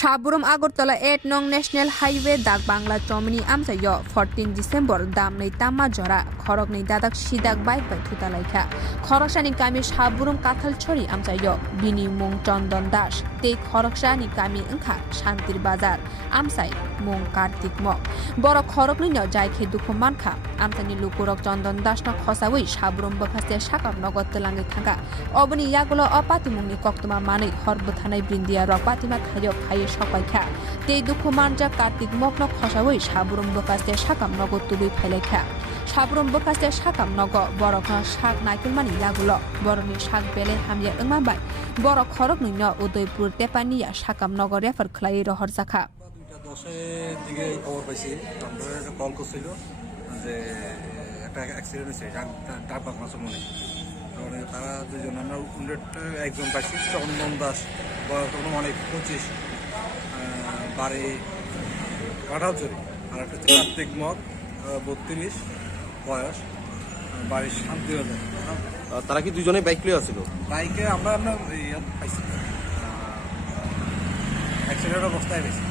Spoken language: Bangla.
Sabroom Agortola 8 Nong National Highway Dak Bangla Chomni Amsayo 14 December Damnei Tama Jora Khoroknui Dadak Sidak Bike by Tutalaika Khoroksani Kami Sabroom Kathal Chori Amsayo Bini Mung Chandan Dash Te Khoroksani Kami Engka Shantir Bazar Amsai Mung Kartik Mo Boro Khoroknui no Jaike Dukumanka Amsani Lukurok Chandan Dash no Khosawi Sabroom Bakaste Shakam Nogot Telangi Thanga Obani Yagulo Patimungo Koktuma Mani Horbuthanai Brindia Ropatima Thayo Sokwaikha Te Dukumanjak Kartik Mokno Khosawi Sabroom Bakaste Shakam Nogot Tubui Phailekha Sabroom Bakaste Shakam Nogo Borokno Shak Naikilmani Yagulo Boroni Shak Bele Hamya Engmanbai Borok Khoroknui no Udaipur Tepaniya Shakam Nogo refer Khlai Rohorjakha দিকে খবর পাইছি আমরা কল করছিল যে একটা অ্যাক্সিডেন্ট হয়েছে ডাক বাংলা সময় তারা দুজন আমরা একজন পাইছি চন্দন দাস বয়স অনেক 25 বাড়ি কাঠালচুরি আর একটা হচ্ছে কার্তিক মগ 32 বয়স বাড়ি শান্তিবাজার। তারা কি দুজনে বাইক নিয়ে আসছিল? বাইকে আমরা পাইছি অ্যাক্সিডেন্ট অবস্থায় পাইছি।